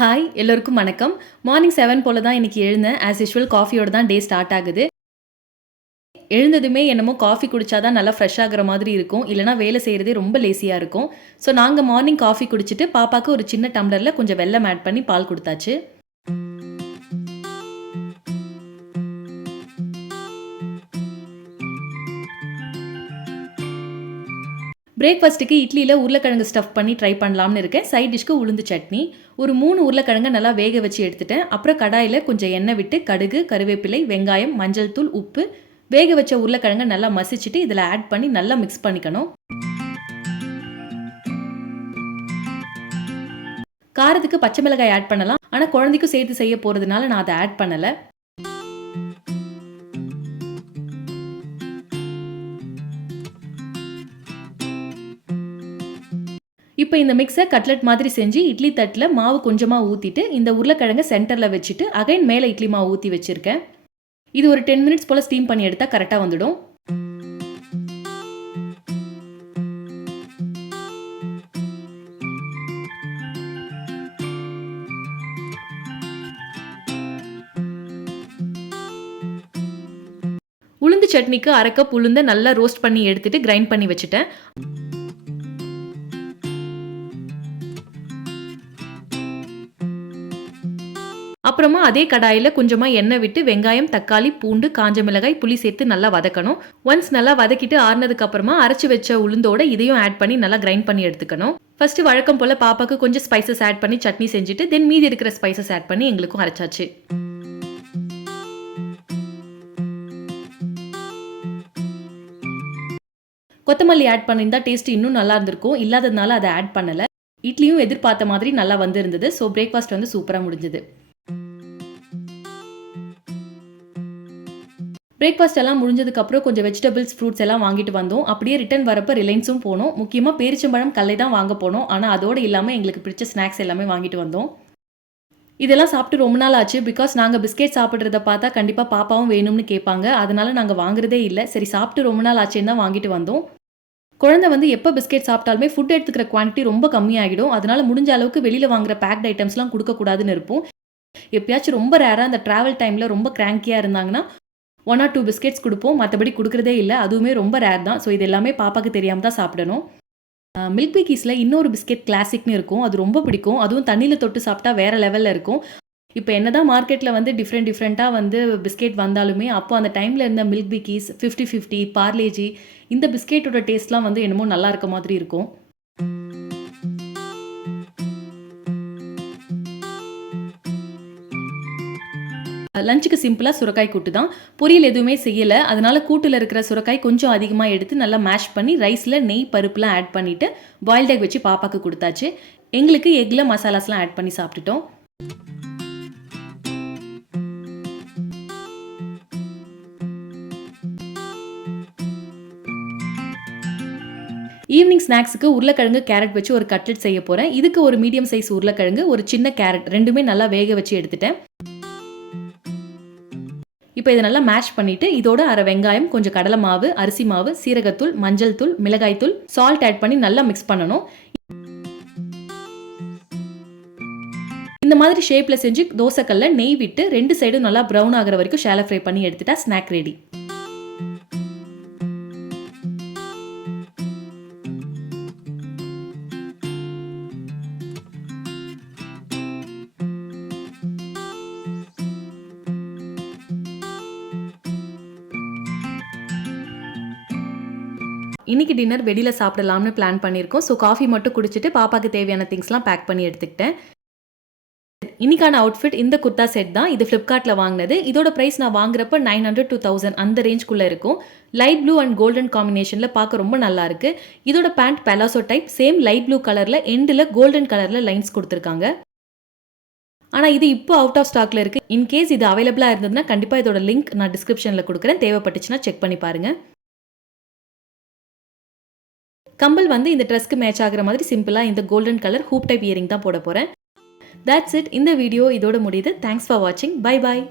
Hi எல்லோருக்கும் வணக்கம். Morning 7 போல தான் இன்னைக்கு எழுந்தேன். ஆஸ் யூஷுவல் காஃபியோட தான் டே ஸ்டார்ட் ஆகுது. எழுந்ததுமே என்னமோ காஃபி குடிச்சா தான் நல்லா ஃப்ரெஷ் ஆகுற மாதிரி இருக்கும். இல்லைனா வேலை செய்கிறதே ரொம்ப லேசியா இருக்கும். ஸோ நாங்க மார்னிங் காஃபி குடிச்சிட்டு பாப்பாக்கு ஒரு சின்ன டம்ளர்ல கொஞ்சம் வெல்லம் ஆட் பண்ணி பால் குடுத்தாச்சு. பிரேக்ஃபாஸ்ட்டுக்கு இட்லியில் உருளைக்கிழங்கு ஸ்டஃப் பண்ணி ட்ரை பண்ணலாம்னு இருக்கேன். சைட் டிஷ்க்கு உளுந்து சட்னி. ஒரு 3 உருளைக்கிழங்கை நல்லா வேக வச்சு எடுத்துட்டேன். அப்புறம் கடாயில் கொஞ்சம் எண்ணெய் விட்டு கடுகு, கருவேப்பிலை, வெங்காயம், மஞ்சள் தூள், உப்பு, வேக வச்ச உருளைக்கிழங்கை நல்லா மசிச்சுட்டு இதில் ஆட் பண்ணி நல்லா மிக்ஸ் பண்ணிக்கணும். காரத்துக்கு பச்சை மிளகாய் ஆட் பண்ணலாம். ஆனால் குழந்தைக்கும் சேர்த்து செய்ய போகிறதுனால நான் அதை ஆட் பண்ணலை. இப்போ இந்த மிக்ஸை கட்லெட் மாதிரி செஞ்சு இட்லி தட்டில் மாவு கொஞ்சமாக ஊற்றிட்டு இந்த உருளைக்கிழங்கை சென்டரில் வச்சுட்டு அகைன் மேலே இட்லி மாவு ஊற்றி வச்சுருக்கேன். இது ஒரு 10 மினிட்ஸ் போல் ஸ்டீம் பண்ணி எடுத்தால் கரெக்டாக வந்துடும். உளுந்து சட்னிக்கு 1/2 கப் உளுந்தை நல்லா ரோஸ்ட் பண்ணி எடுத்துட்டு கிரைண்ட் பண்ணி வச்சுட்டேன். அப்புறமா அதே கடாயில் கொஞ்சமாக எண்ணெய் விட்டு வெங்காயம், தக்காளி, பூண்டு, காஞ்ச மிளகாய், புளி சேர்த்து நல்லா வதக்கணும். ஒன்ஸ் நல்லா வதக்கிட்டு ஆறுனதுக்கு அப்புறமா அரைச்சி வச்ச உளுந்தோட இதையும் ஆட் பண்ணி நல்லா கிரைண்ட் பண்ணி எடுத்துக்கணும். ஃபர்ஸ்ட் வழக்கம் போல் பாப்பாக்கு கொஞ்சம் ஸ்பைசஸ் ஆட் பண்ணி சட்னி செஞ்சுட்டு தென் மீதி இருக்கிற ஸ்பைசஸ் ஆட் பண்ணி எங்களுக்கும் அரைச்சாச்சு. கொத்தமல்லி ஆட் பண்ணியிருந்தா டேஸ்ட் இன்னும் நல்லா இருந்திருக்கும். இல்லாததுனால அதை ஆட் பண்ணலை. இட்லியும் எதிர்பார்த்த மாதிரி நல்லா வந்து இருந்தது. ஸோ பிரேக்ஃபாஸ்ட் வந்து சூப்பராக முடிஞ்சது. பிரேக்ஃபாஸ்ட் எல்லாம் முடிஞ்சதுக்கப்புறம் கொஞ்சம் வெஜிடபிள்ஸ், ஃப்ரூட்ஸ் எல்லாம் வாங்கிட்டு வந்தோம். அப்படியே ரிட்டன் வரப்போ ரிலையன்ஸும் போனோம். முக்கியமாக பேரிச்சம்பழம், கல்லை தான் வாங்க போனோம். ஆனால் அதோடு இல்லாமல் எங்களுக்கு பிடிச்ச ஸ்நாக்ஸ் எல்லாமே வாங்கிட்டு வந்தோம். இதெல்லாம் சாப்பிட்டு ரொம்ப நாள் ஆச்சு. பிகாஸ் நாங்கள் பிஸ்கெட் சாப்பிட்றத பார்த்தா கண்டிப்பாக பாப்பாவும் வேணும்னு கேட்பாங்க. அதனால நாங்கள் வாங்குறதே இல்லை. சரி சாப்பிட்டு ரொம்ப நாள் ஆச்சுன்னு தான் வாங்கிட்டு வந்தோம். குழந்தை வந்து எப்போ பிஸ்கெட் சாப்பிட்டாலுமே ஃபுட் எடுத்துக்கிற குவான்டிட்டி ரொம்ப கம்மியாகிடும். அதனால முடிஞ்ச அளவுக்கு வெளியில் வாங்குற பேக்ட் ஐட்டம்ஸ்லாம் கொடுக்கக்கூடாதுன்னு இருப்போம். எப்பயாச்சும் ரொம்ப ரேராக அந்த ட்ராவல் டைமில் ரொம்ப கிராங்கியாக இருந்தாங்கன்னா 1 or 2 பிஸ்கெட்ஸ் கொடுப்போம். மற்றபடி கொடுக்குறதே இல்லை. அதுவுமே ரொம்ப ரேர் தான். ஸோ இது எல்லாமே பாப்பாக்கு தெரியாமல் தான் சாப்பிடணும். மில்க் பீக்கீஸில் இன்னொரு பிஸ்கெட் கிளாசிக்னு இருக்கும். அது ரொம்ப பிடிக்கும். அதுவும் தண்ணியில் தொட்டு சாப்பிட்டா வேறு லெவலில் இருக்கும். இப்போ என்ன தான் மார்க்கெட்டில் வந்து டிஃப்ரெண்ட்டாக வந்து பிஸ்கெட் வந்தாலுமே அப்போ அந்த டைமில் இருந்த மில்க் பீக்கீஸ், 50-50, பார்லேஜி இந்த பிஸ்கெட்டோட டேஸ்ட்லாம் வந்து என்னமோ நல்லா இருக்க மாதிரி இருக்கும். லஞ்சுக்கு சிம்பிளாக சுரக்காய் கூட்டு தான். பொரியல் எதுவுமே செய்யலை. அதனால கூட்டில் இருக்கிற சுரக்காய் கொஞ்சம் அதிகமாக எடுத்து நல்லா மேஷ் பண்ணி ரைஸில் நெய், பருப்புலாம் ஆட் பண்ணிவிட்டு பாயில்ட் எக் வச்சு பாப்பாக்கு கொடுத்தாச்சு. எங்களுக்கு எக்கில் மசாலாஸ்லாம் ஆட் பண்ணி சாப்பிட்டுட்டோம். ஈவினிங் ஸ்நாக்ஸுக்கு உருளைக்கிழங்கு, கேரட் வச்சு ஒரு கட்லெட் செய்ய போகிறேன். இதுக்கு ஒரு மீடியம் சைஸ் உருளைக்கிழங்கு, ஒரு சின்ன கேரட் ரெண்டுமே நல்லா வேக வச்சு எடுத்துட்டேன். இப்போ இதை நல்லா மேஷ் பண்ணிவிட்டு இதோட 1/2 வெங்காயம், கொஞ்சம் கடலை மாவு, அரிசி மாவு, சீரகத்தூள், மஞ்சள் தூள், மிளகாய் தூள், சால்ட் ஆட் பண்ணி நல்லா மிக்ஸ் பண்ணணும். இந்த மாதிரி ஷேப்பில் செஞ்சு தோசைக்கல்ல நெய் விட்டு 2 சைடும் நல்லா ப்ரௌன் ஆகிற வரைக்கும் ஷாலோ ஃப்ரை பண்ணி எடுத்துட்டா ஸ்நாக் ரெடி. இன்னைக்கு டின்னர் வெளியில் சாப்பிடலாம்னு பிளான் பண்ணியிருக்கோம். ஸோ காஃபி மட்டும் குடிச்சிட்டு பாப்பாக்கு தேவையான திங்ஸ்லாம் பேக் பண்ணி எடுத்துக்கிட்டேன். இன்னைக்கான அவுட்ஃபிட் இந்த குர்தா செட் தான். இது ஃப்ளிப்கார்ட்டில் வாங்கினது. இதோட ப்ரைஸ் நான் வாங்குறப்ப 900 to 1000 அந்த ரேஞ்ச்குள்ளே இருக்கும். லைட் ப்ளூ அண்ட் கோல்டன் காம்பினேஷனில் பார்க்க ரொம்ப நல்லா இருக்கு. இதோட pant palazzo type, same light blue கலரில் எண்டில் கோல்டன் கலரில் லைன்ஸ் கொடுத்துருக்காங்க. ஆனால் இது இப்போ அவுட் ஆஃப் ஸ்டாக்ல இருக்குது. இன்கேஸ் இது அவைலபிளாக இருந்ததுன்னா கண்டிப்பாக இதோட லிங்க் நான் டிஸ்கிரிப்ஷனில் கொடுக்குறேன். தேவைப்பட்டுச்சுன்னா செக் பண்ணி பாருங்கள். கம்பல் வந்து இந்த ட்ரெஸ்க்கு மேட்ச் ஆகிற மாதிரி சிம்பிளாக இந்த golden colour hoop type earring தான் போட போகிறேன். That's it. இந்த வீடியோ இதோட முடியுது. தேங்க்ஸ் ஃபார் வாட்சிங். பை பாய்.